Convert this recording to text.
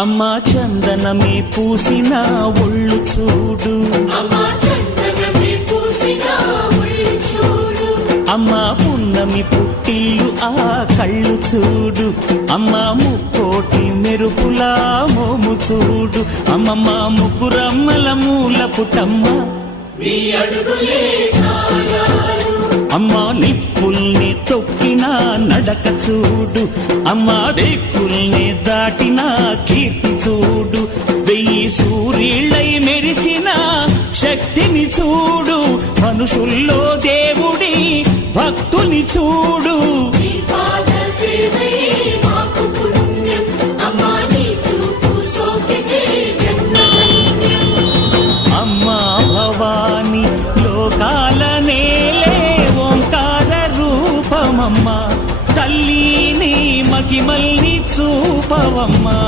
అమ్మా చందనమే పూసిన ఒళ్ళు చూడు, అమ్మా పున్నమి పుట్టిల్లు ఆ కళ్ళు చూడు, అమ్మా ముక్కోటి మెరుపులా మోము చూడు, అమ్మమ్మ ముగ్గురమ్మల మూల పుటమ్మ అమ్మా నిప్పుల్ని తొక్కిన నడక చూడు, అమ్మా దిక్కుల్ని దాటిన కీర్తి చూడు, 1000 సూర్యుళ్ళై మెరిసిన శక్తిని చూడు, మనుషుల్లో దేవుడి భక్తుని చూడు. అమ్మా భవాని లోకాల నేలే ఓంకార రూపమమ్మా, తల్లిని మహిమల్ని చూపవమ్మా.